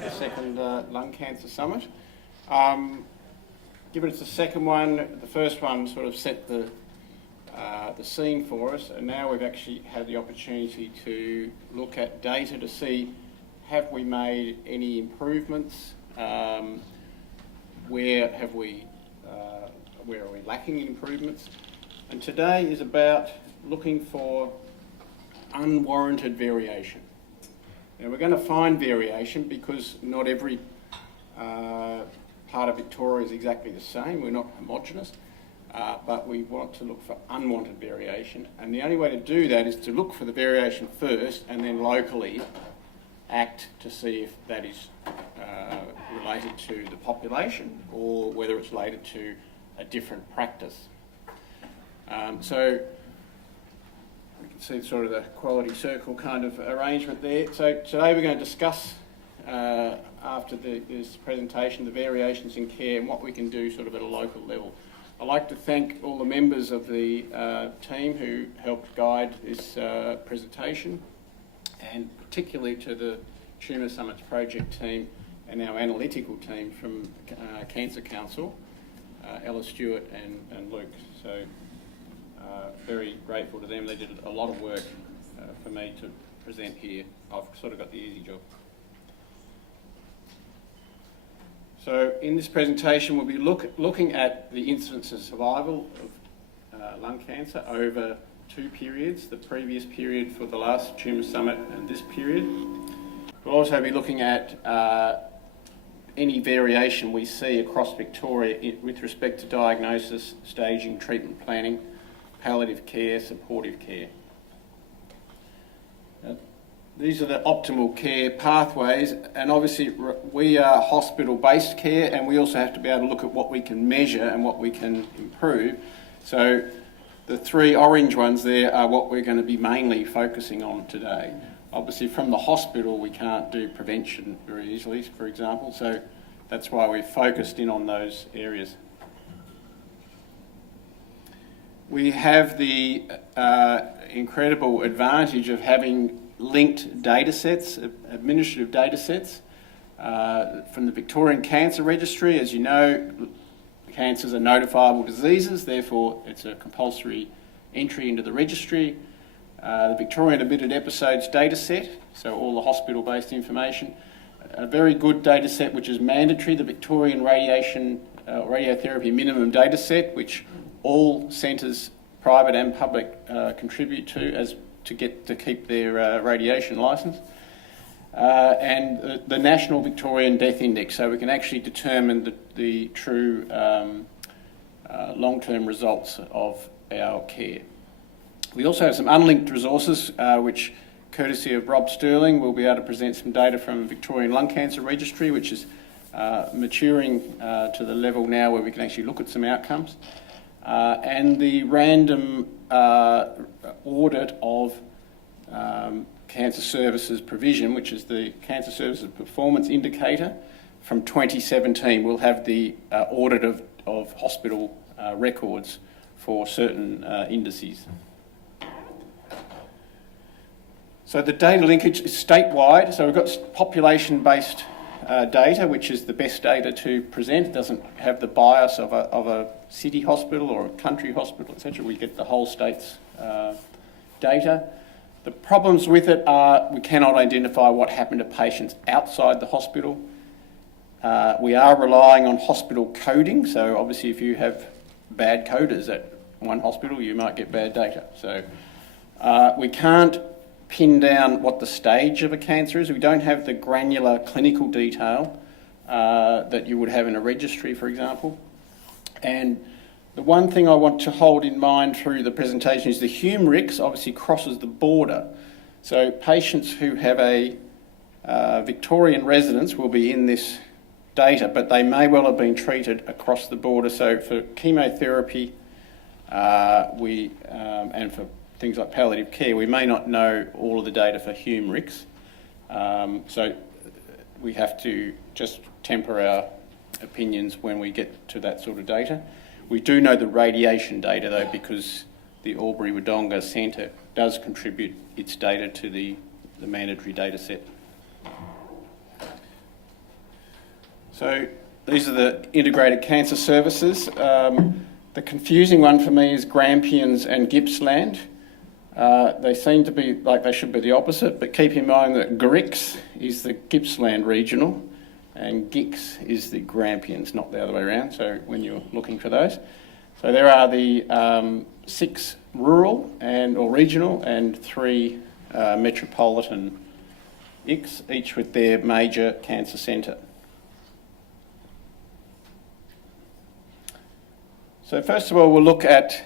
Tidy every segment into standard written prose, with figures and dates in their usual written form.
the second Lung Cancer Summit. Given it's the second one, the first one sort of set the scene for us, and now we've actually had the opportunity to look at data to see have we made any improvements, where are we lacking in improvements, and today is about looking for unwarranted variation. Now we're going to find variation because not every part of Victoria is exactly the same. We're not homogenous, but we want to look for unwanted variation, and the only way to do that is to look for the variation first and then locally act to see if that is related to the population or whether it's related to a different practice. So we can see sort of the quality circle kind of arrangement there. So today we're going to discuss, after this presentation, the variations in care and what we can do sort of at a local level. I'd like to thank all the members of the team who helped guide this presentation, and particularly to the Tumour Summits project team and our analytical team from Cancer Council, Ella Stewart and Luke. So very grateful to them. They did a lot of work for me to present here. I've sort of got the easy job. So in this presentation we'll be looking at the incidence of survival of lung cancer over two periods, the previous period for the last Tumour Summit and this period. We'll also be looking at any variation we see across Victoria with respect to diagnosis, staging, treatment planning, palliative care, supportive care. These are the optimal care pathways, and obviously we are hospital-based care, and we also have to be able to look at what we can measure and what we can improve. So the three orange ones there are what we're going to be mainly focusing on today. Obviously from the hospital we can't do prevention very easily, for example, so that's why we've focused in on those areas. We have the incredible advantage of having linked data sets, administrative data sets, from the Victorian Cancer Registry. As you know, cancers are notifiable diseases, therefore it's a compulsory entry into the registry. The Victorian Admitted Episodes data set, so all the hospital-based information. A very good data set which is mandatory, the Victorian Radiotherapy Minimum Data Set, which all centres, private and public, contribute to to keep their radiation licence. And the National Victorian Death Index, so we can actually determine the true long-term results of our care. We also have some unlinked resources, which, courtesy of Rob Sterling, will be able to present some data from Victorian Lung Cancer Registry, which is maturing to the level now where we can actually look at some outcomes. And the random audit of cancer services provision, which is the Cancer Services Performance Indicator from 2017. We'll have the audit of hospital records for certain indices. So the data linkage is statewide, so we've got population-based data, which is the best data to present. It doesn't have the bias of a city hospital or a country hospital, etc. We get the whole state's data. The problems with it are we cannot identify what happened to patients outside the hospital. We are relying on hospital coding, so obviously if you have bad coders at one hospital, you might get bad data. So we can't pin down what the stage of a cancer is. We don't have the granular clinical detail that you would have in a registry, for example. And the one thing I want to hold in mind through the presentation is the HUMRIX obviously crosses the border. So patients who have a Victorian residence will be in this data, but they may well have been treated across the border. So for chemotherapy and for things like palliative care, we may not know all of the data for HUMRIX. So we have to just temper our opinions when we get to that sort of data. We do know the radiation data though, because the Albury-Wodonga Centre does contribute its data to the mandatory data set. So these are the integrated cancer services. The confusing one for me is Grampians and Gippsland. They seem to be like they should be the opposite, but keep in mind that GRIX is the Gippsland regional and GIX is the Grampians, not the other way around, so when you're looking for those. So there are the 6 rural or regional and 3 metropolitan ICs, each with their major cancer centre. So first of all, we'll look at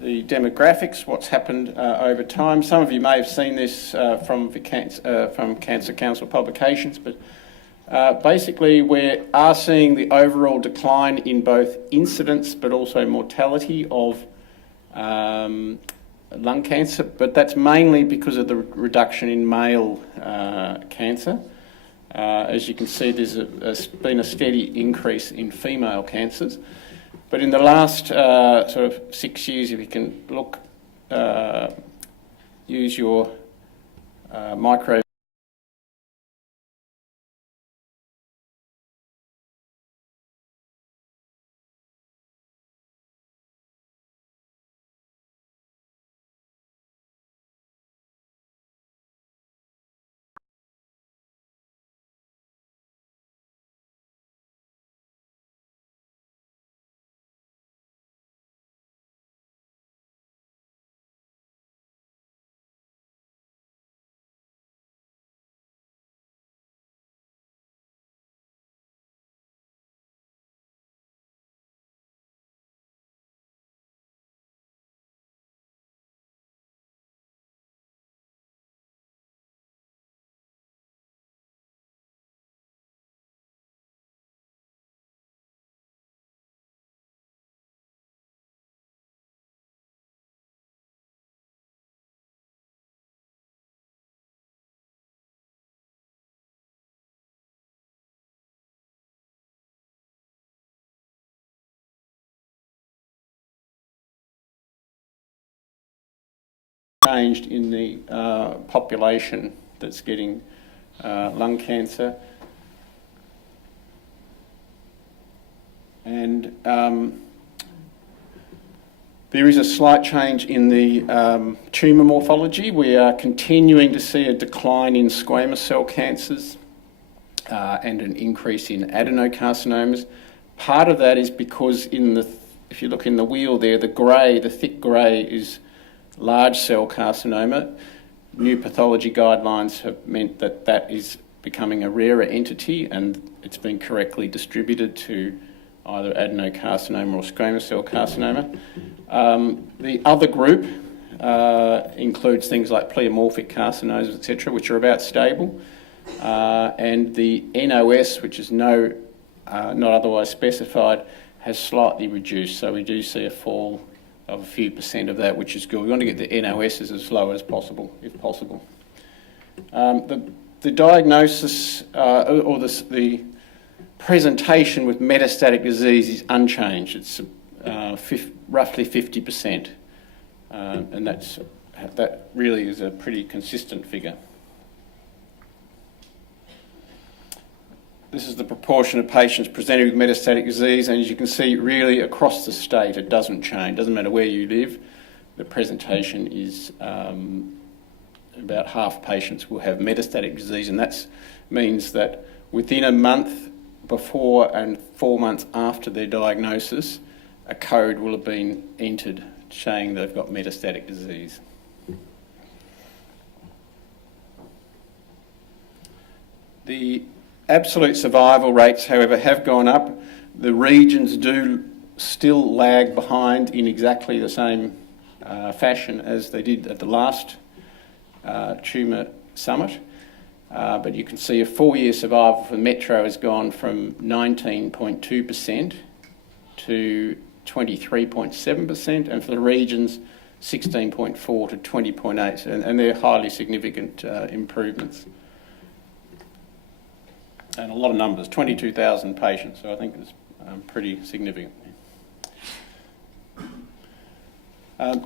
the demographics, what's happened over time. Some of you may have seen this from Cancer Council publications, but basically we are seeing the overall decline in both incidence but also mortality of lung cancer, but that's mainly because of the reduction in male cancer. As you can see, there's been a steady increase in female cancers. But in the last sort of 6 years, if you can look, use your micro changed in the population that's getting lung cancer. And there is a slight change in the tumour morphology. We are continuing to see a decline in squamous cell cancers and an increase in adenocarcinomas. Part of that is because if you look in the wheel there, the thick grey is large cell carcinoma. New pathology guidelines have meant that that is becoming a rarer entity and it's been correctly distributed to either adenocarcinoma or squamous cell carcinoma. The other group includes things like pleomorphic carcinomas, etc., which are about stable. And the NOS, which is not otherwise specified, has slightly reduced. So we do see a fall of a few percent of that, which is good. We want to get the NOSs as low as possible, if possible. The diagnosis or the presentation with metastatic disease is unchanged. It's roughly 50%, and that really is a pretty consistent figure. This is the proportion of patients presenting with metastatic disease, and as you can see, really across the state, it doesn't change. It doesn't matter where you live. The presentation is about half patients will have metastatic disease, and that means that within a month before and 4 months after their diagnosis, a code will have been entered showing they've got metastatic disease. The absolute survival rates, however, have gone up. The regions do still lag behind in exactly the same fashion as they did at the last tumour summit. But you can see a 4-year survival for Metro has gone from 19.2% to 23.7%, and for the regions, 16.4 to 20.8, and they're highly significant improvements. And a lot of numbers, 22,000 patients, so I think it's pretty significant.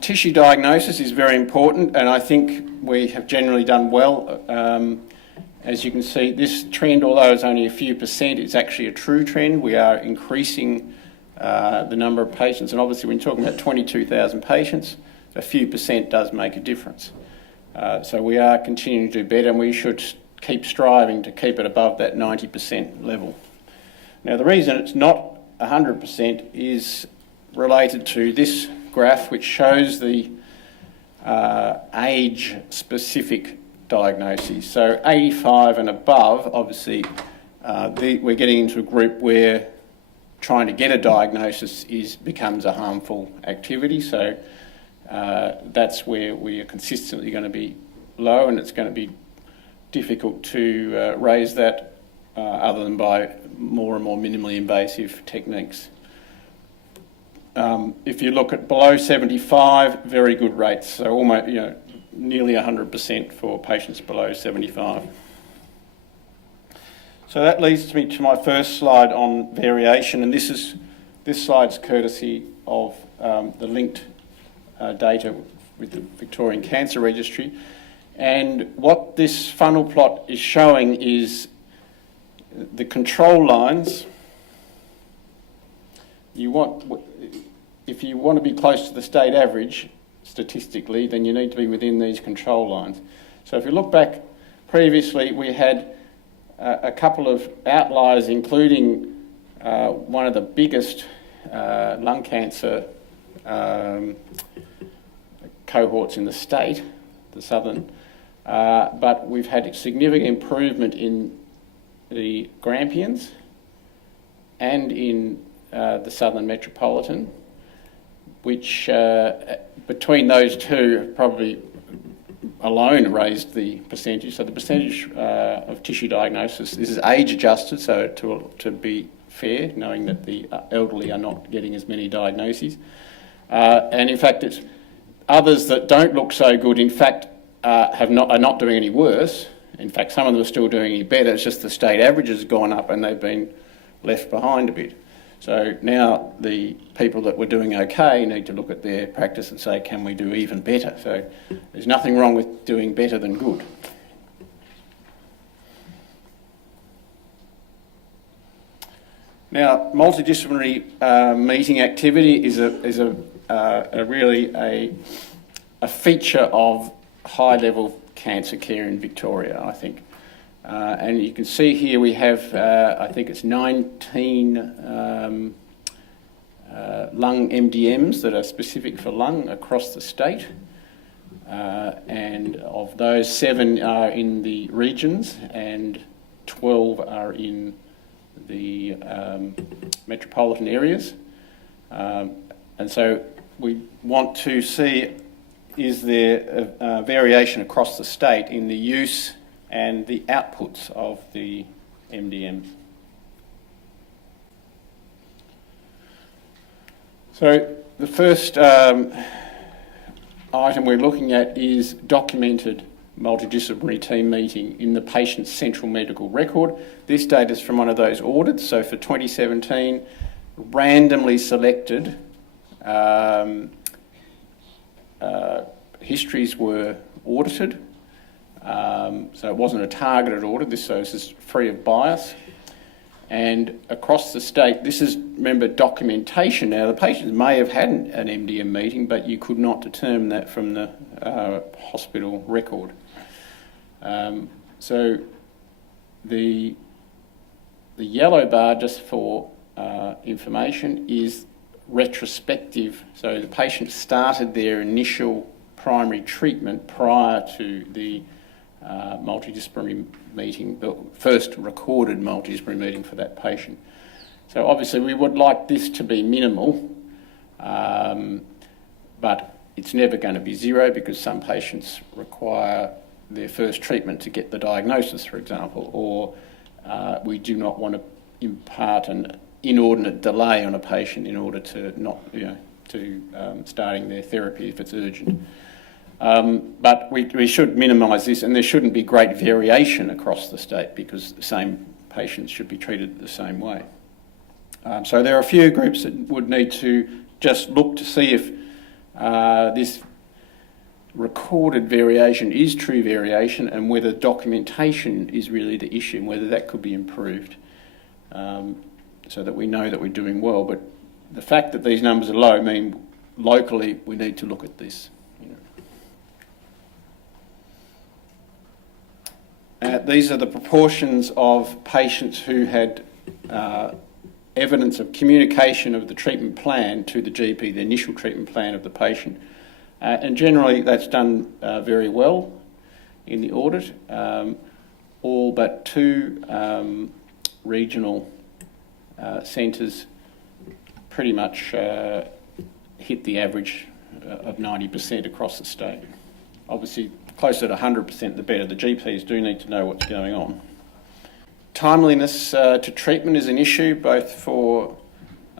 Tissue diagnosis is very important, and I think we have generally done well. As you can see, this trend, although it's only a few percent, it's actually a true trend. We are increasing the number of patients, and obviously when you're talking about 22,000 patients, a few percent does make a difference. So we are continuing to do better, and we should keep striving to keep it above that 90% level. Now, the reason it's not 100% is related to this graph, which shows the age-specific diagnoses. So 85 and above, obviously, we're getting into a group where trying to get a diagnosis becomes a harmful activity. So that's where we are consistently going to be low, and it's going to be difficult to raise that other than by more and more minimally invasive techniques. If you look at below 75, very good rates, so almost, nearly 100% for patients below 75. So that leads me to my first slide on variation, and this slide's courtesy of the linked data with the Victorian Cancer Registry. And what this funnel plot is showing is the control lines. If you want to be close to the state average, statistically, then you need to be within these control lines. So if you look back previously, we had a couple of outliers, including one of the biggest lung cancer cohorts in the state, the southern, but we've had a significant improvement in the Grampians and in the southern metropolitan, which between those two probably alone raised the percentage. So the percentage of tissue diagnosis, this is age adjusted, so to be fair, knowing that the elderly are not getting as many diagnoses. And in fact, it's others that don't look so good, in fact, are not doing any worse. In fact, some of them are still doing any better. It's just the state average has gone up and they've been left behind a bit. So now the people that were doing okay need to look at their practice and say, can we do even better? So there's nothing wrong with doing better than good. Now, multidisciplinary meeting activity is really a feature of high-level cancer care in Victoria, I think. And you can see here we have, I think it's 19 lung MDMs that are specific for lung across the state. And of those, 7 are in the regions and 12 are in the metropolitan areas. And so we want to see, is there a variation across the state in the use and the outputs of the MDMs. So the first item we're looking at is documented multidisciplinary team meeting in the patient's central medical record. This data is from one of those audits. So for 2017, randomly selected histories were audited. So it wasn't a targeted audit, this is free of bias. And across the state, this is, remember, documentation. Now, the patients may have had an MDM meeting, but you could not determine that from the hospital record. So the yellow bar, just for information, is retrospective. So the patient started their initial primary treatment prior to the multidisciplinary meeting, the first recorded multidisciplinary meeting for that patient. So obviously we would like this to be minimal, but it's never going to be zero because some patients require their first treatment to get the diagnosis, for example, or we do not want to impart an inordinate delay on a patient in order to not, starting their therapy if it's urgent. But we should minimise this, and there shouldn't be great variation across the state because the same patients should be treated the same way. So there are a few groups that would need to just look to see if this recorded variation is true variation and whether documentation is really the issue and whether that could be improved, so that we know that we're doing well. But the fact that these numbers are low mean locally we need to look at this. These are the proportions of patients who had evidence of communication of the treatment plan to the GP, the initial treatment plan of the patient. And generally that's done very well in the audit. All but 2 regional centres pretty much hit the average of 90% across the state. Obviously, closer to 100% the better. The GPs do need to know what's going on. Timeliness to treatment is an issue, both for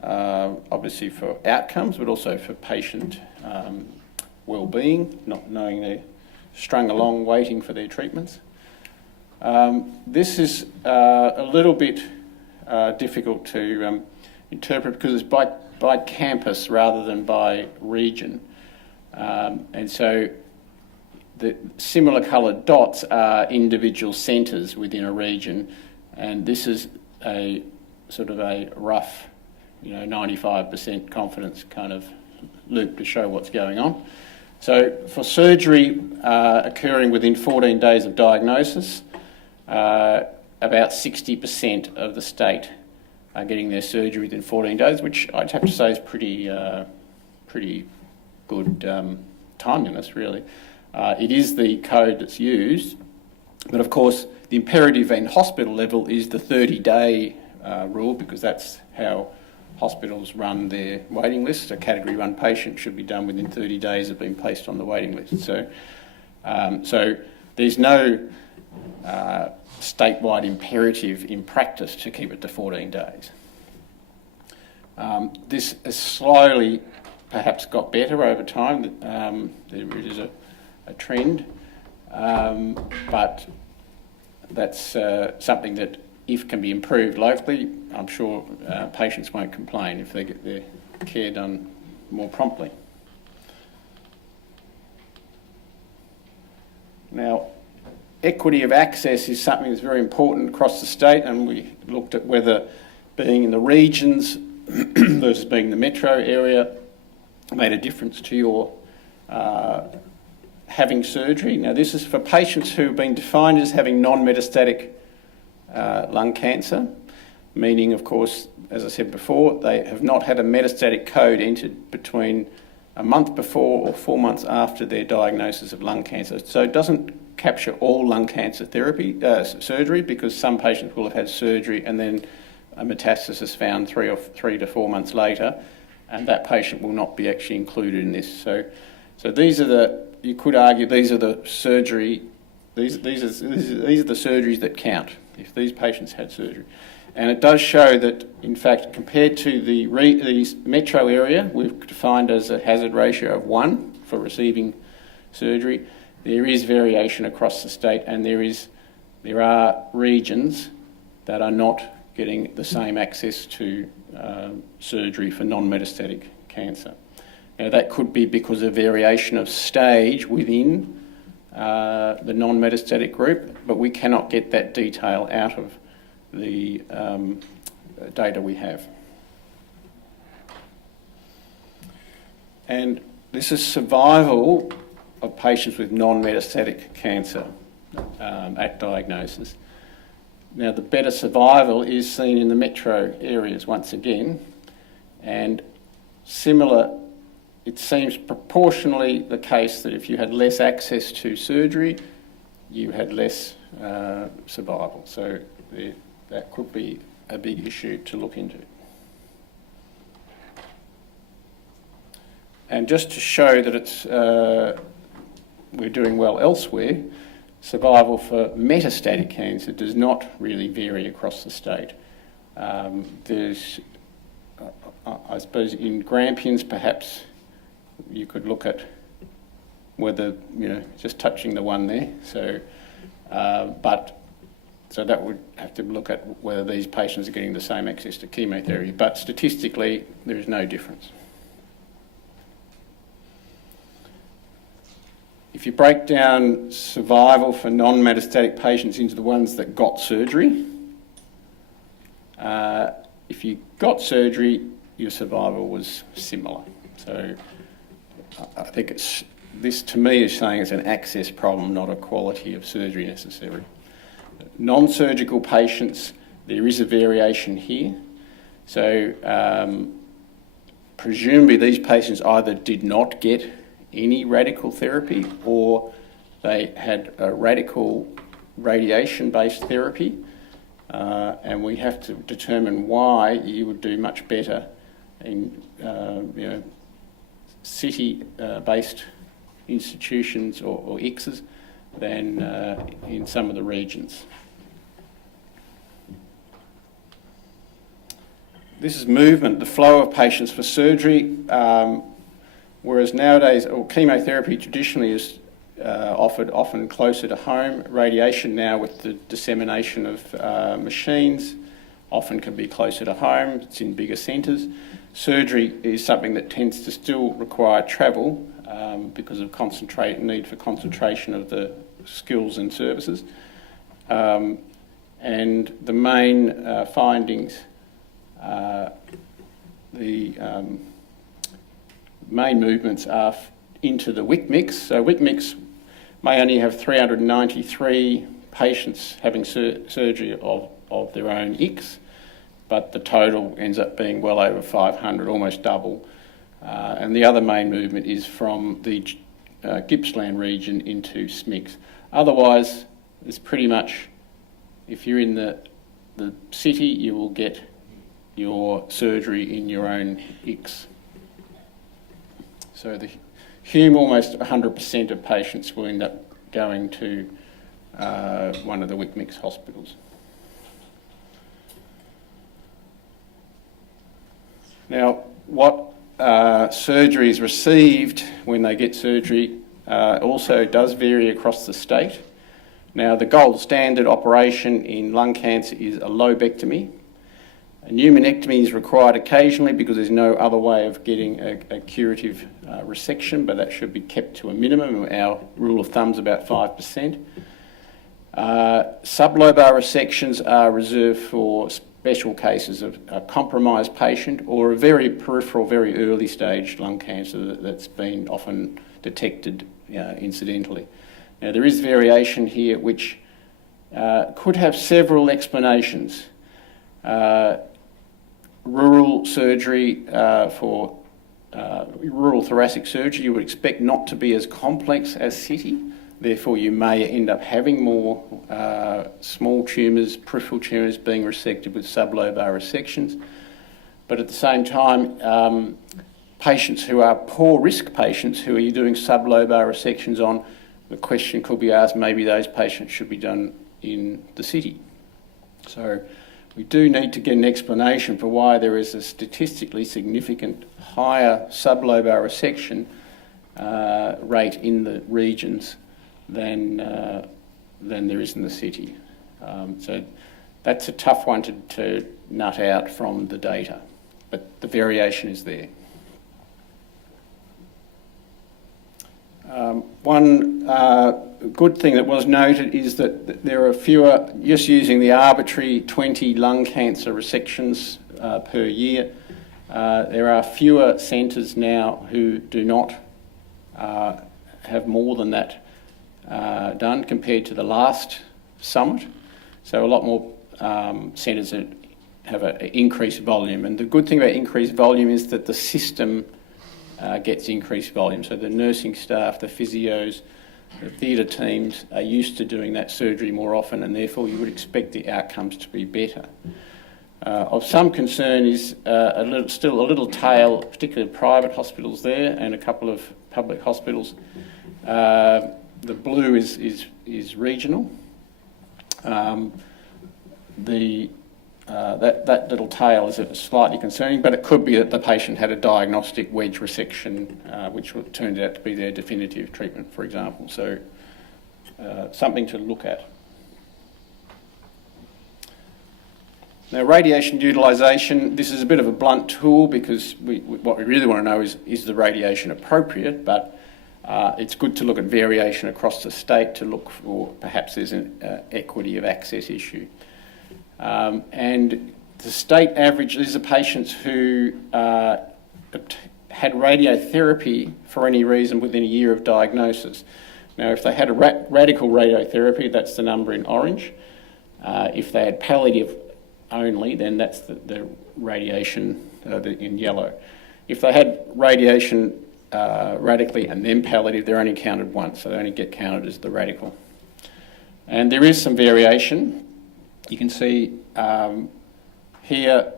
obviously for outcomes, but also for patient well-being, not knowing they're strung along waiting for their treatments. This is a little bit difficult to interpret because it's by campus rather than by region. And so the similar coloured dots are individual centres within a region, and this is a sort of a rough, 95% confidence kind of loop to show what's going on. So for surgery occurring within 14 days of diagnosis, about 60% of the state are getting their surgery within 14 days, which I'd have to say is pretty good timeliness, really. It is the code that's used, but of course the imperative and hospital level is the 30-day rule, because that's how hospitals run their waiting lists. A category 1 patient should be done within 30 days of being placed on the waiting list. So, so there's no statewide imperative in practice to keep it to 14 days. This has slowly perhaps got better over time. There is a trend, but that's something that, if can be improved locally, I'm sure patients won't complain if they get their care done more promptly. Now, equity of access is something that's very important across the state, and we looked at whether being in the regions versus being in the metro area made a difference to your having surgery. Now, this is for patients who have been defined as having non-metastatic lung cancer, meaning, of course, as I said before, they have not had a metastatic code entered between a month before or 4 months after their diagnosis of lung cancer. So it doesn't capture all lung cancer therapy surgery, because some patients will have had surgery and then a metastasis found 3 to 4 months later, and that patient will not be actually included in this. So these are you could argue these are the surgery. These are the surgeries that count if these patients had surgery. And it does show that, in fact, compared to the metro area, we've defined as a hazard ratio of 1 for receiving surgery. There is variation across the state, and there are regions that are not getting the same access to surgery for non-metastatic cancer. Now, that could be because of variation of stage within the non-metastatic group, but we cannot get that detail out of the data we have. And this is survival of patients with non-metastatic cancer at diagnosis. Now, the better survival is seen in the metro areas once again, and similar, it seems proportionally the case that if you had less access to surgery, you had less survival. So that could be a big issue to look into. And just to show that it's we're doing well elsewhere, survival for metastatic cancer does not really vary across the state. There's, I suppose, in Grampians, perhaps you could look at whether, just touching the 1 there. So, so that would have to look at whether these patients are getting the same access to chemotherapy. But statistically, there is no difference. if you break down survival for non-metastatic patients into the ones that got surgery, if you got surgery, your survival was similar. So I think this to me is saying it's an access problem, not a quality of surgery necessary. Non-surgical patients, there is a variation here. So presumably these patients either did not get any radical therapy or they had a radical radiation-based therapy, and we have to determine why you would do much better in city-based institutions or ICSs than in some of the regions. This is movement, the flow of patients for surgery, whereas nowadays, chemotherapy traditionally is offered often closer to home. Radiation now, with the dissemination of machines, often can be closer to home. It's in bigger centres. Surgery is something that tends to still require travel because of need for concentration of the skills and services. And the main findings, main movements are into the WIC mix. So WIC mix may only have 393 patients having surgery of their own ICS, but the total ends up being well over 500, almost double. And the other main movement is from the Gippsland region into SMICS. Otherwise, it's pretty much, if you're in the city, you will get your surgery in your own ICS. So the Hume, almost 100% of patients will end up going to one of the WIC mix hospitals. Now, what surgery is received when they get surgery also does vary across the state. Now, the gold standard operation in lung cancer is a lobectomy. A pneumonectomy is required occasionally because there's no other way of getting a curative resection, but that should be kept to a minimum. Our rule of thumb is about 5%. Sublobar resections are reserved for special cases of a compromised patient or a very peripheral, very early stage lung cancer that's been often detected incidentally. Now, there is variation here which could have several explanations. Rural surgery for rural thoracic surgery you would expect not to be as complex as city. Therefore, you may end up having more small tumours, peripheral tumours being resected with sublobar resections. But at the same time, patients who are poor risk patients who are you doing sublobar resections on, the question could be asked, maybe those patients should be done in the city. So we do need to get an explanation for why there is a statistically significant higher sublobar resection rate in the regions than there is in the city. So that's a tough one to nut out from the data, but the variation is there. One good thing that was noted is that there are fewer, just using the arbitrary 20 lung cancer resections per year, there are fewer centres now who do not have more than that done compared to the last summit. So a lot more centres that have an increased volume. And the good thing about increased volume is that the system gets increased volume. So the nursing staff, the physios, the theatre teams are used to doing that surgery more often, and therefore you would expect the outcomes to be better. Of some concern is still a little tail, particularly private hospitals there and a couple of public hospitals. The blue is regional. That little tail is slightly concerning, but it could be that the patient had a diagnostic wedge resection, which turned out to be their definitive treatment, for example. So something to look at. Now, radiation utilisation, this is a bit of a blunt tool because what we really want to know is the radiation appropriate, but It's good to look at variation across the state to look for perhaps there's an equity of access issue. And the state average, these are patients who had radiotherapy for any reason within a year of diagnosis. Now, if they had a radical radiotherapy, that's the number in orange. If they had palliative only, then that's the radiation in yellow. If they had radiation radically and then palliative, they're only counted once, so they only get counted as the radical. And there is some variation. You can see here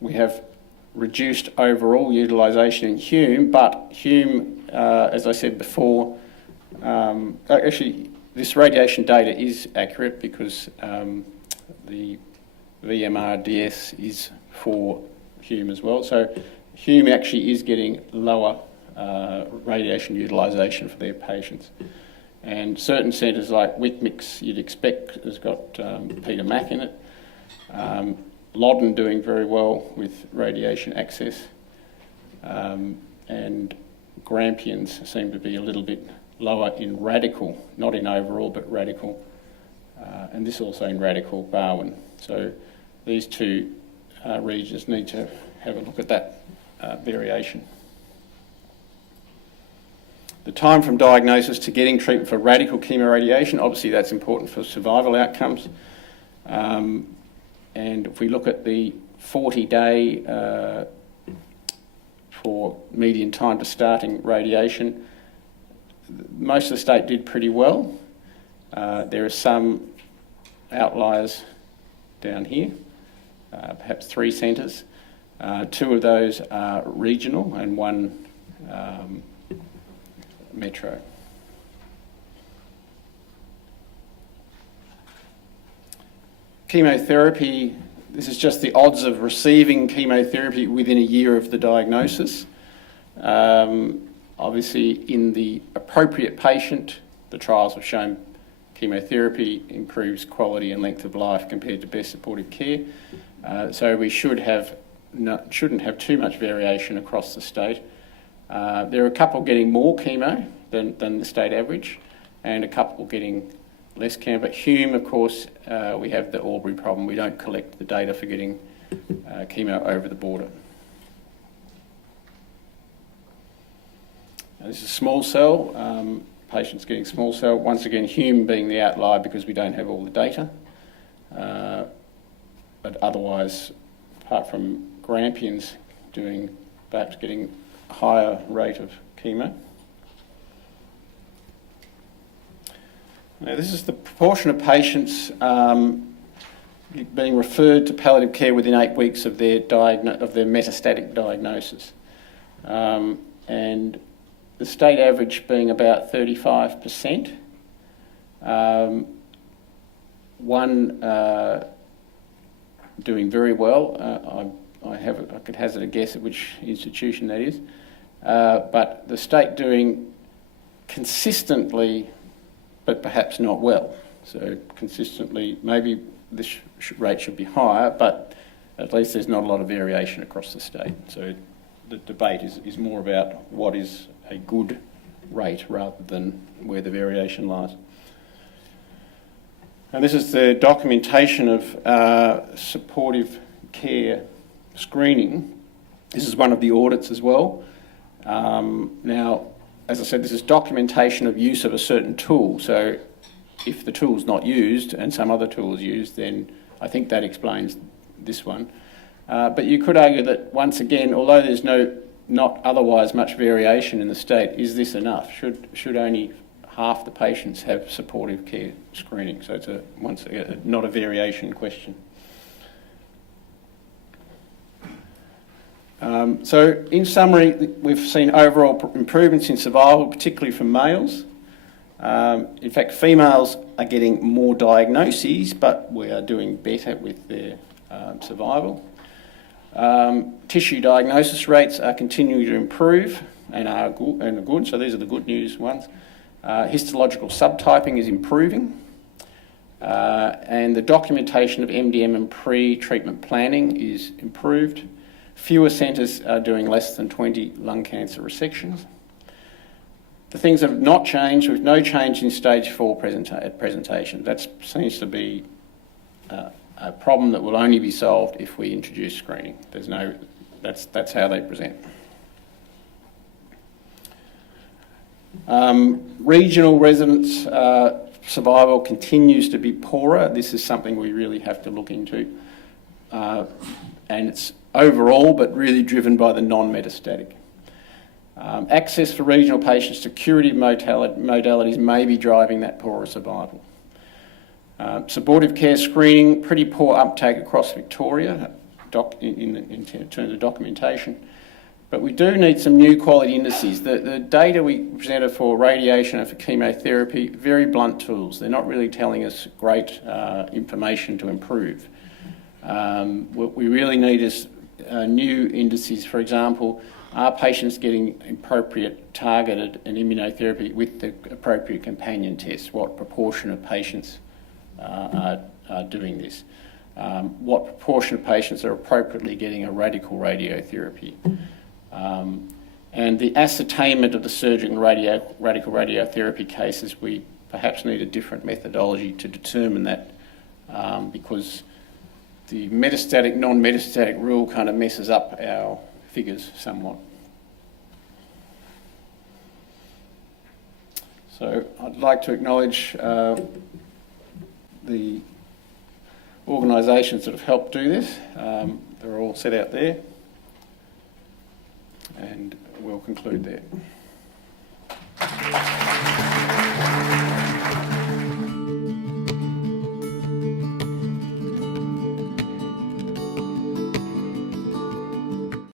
we have reduced overall utilisation in Hume, but Hume, as I said before, actually this radiation data is accurate because the VMRDS is for Hume as well. So Hume actually is getting lower radiation utilisation for their patients. And certain centres like Whitmix, you'd expect, has got Peter Mack in it. Loddon doing very well with radiation access. And Grampians seem to be a little bit lower in radical, not in overall, but radical. And this also in radical Barwon. So these two regions need to have a look at that variation. The time from diagnosis to getting treatment for radical chemoradiation, obviously that's important for survival outcomes. And if we look at the 40-day for median time to starting radiation, most of the state did pretty well. There are some outliers down here, perhaps 3 centres. 2 of those are regional and 1 metro. Chemotherapy, this is just the odds of receiving chemotherapy within a year of the diagnosis. Obviously, in the appropriate patient, the trials have shown chemotherapy improves quality and length of life compared to best supportive care. So we shouldn't have too much variation across the state. There are a couple getting more chemo than the state average, and a couple getting less chemo. But Hume, of course, we have the Albury problem. We don't collect the data for getting chemo over the border. Now, this is small cell. Patients getting small cell. Once again, Hume being the outlier because we don't have all the data. But otherwise, apart from Grampians perhaps getting a higher rate of chemo. Now, this is the proportion of patients being referred to palliative care within 8 weeks of their metastatic diagnosis. And the state average being about 35%. One doing very well. I could hazard a guess at which institution that is. But the state doing consistently, but perhaps not well. So consistently, maybe this rate should be higher, but at least there's not a lot of variation across the state. So the debate is more about what is a good rate rather than where the variation lies. And this is the documentation of supportive care screening. This is one of the audits as well. Now, as I said, this is documentation of use of a certain tool. So if the tool's not used and some other tool is used, then I think that explains this one. But you could argue that, once again, although there's not otherwise much variation in the state, is this enough? Should only half the patients have supportive care screening? So it's once again not a variation question. So in summary, we've seen overall improvements in survival, particularly for males. In fact, females are getting more diagnoses, but we are doing better with their survival. Tissue diagnosis rates are continuing to improve and are good. So these are the good news ones. Histological subtyping is improving. And the documentation of MDM and pre-treatment planning is improved. Fewer centres are doing less than 20 lung cancer resections. The things that have not changed, with no change in stage 4 presentation. That seems to be a problem that will only be solved if we introduce screening. That's how they present. Regional residents' survival continues to be poorer. This is something we really have to look into. And it's overall, but really driven by the non-metastatic. Access for regional patients to curative modalities may be driving that poorer survival. Supportive care screening, pretty poor uptake across Victoria in terms of documentation. But we do need some new quality indices. The data we presented for radiation and for chemotherapy, very blunt tools. They're not really telling us great information to improve. What we really need is new indices. For example, are patients getting appropriate targeted and immunotherapy with the appropriate companion tests? What proportion of patients are doing this? What proportion of patients are appropriately getting a radical radiotherapy? And the ascertainment of the surgical radical radiotherapy cases, we perhaps need a different methodology to determine that because the metastatic, non-metastatic rule kind of messes up our figures somewhat. So I'd like to acknowledge the organisations that have helped do this. They're all set out there. And we'll conclude there.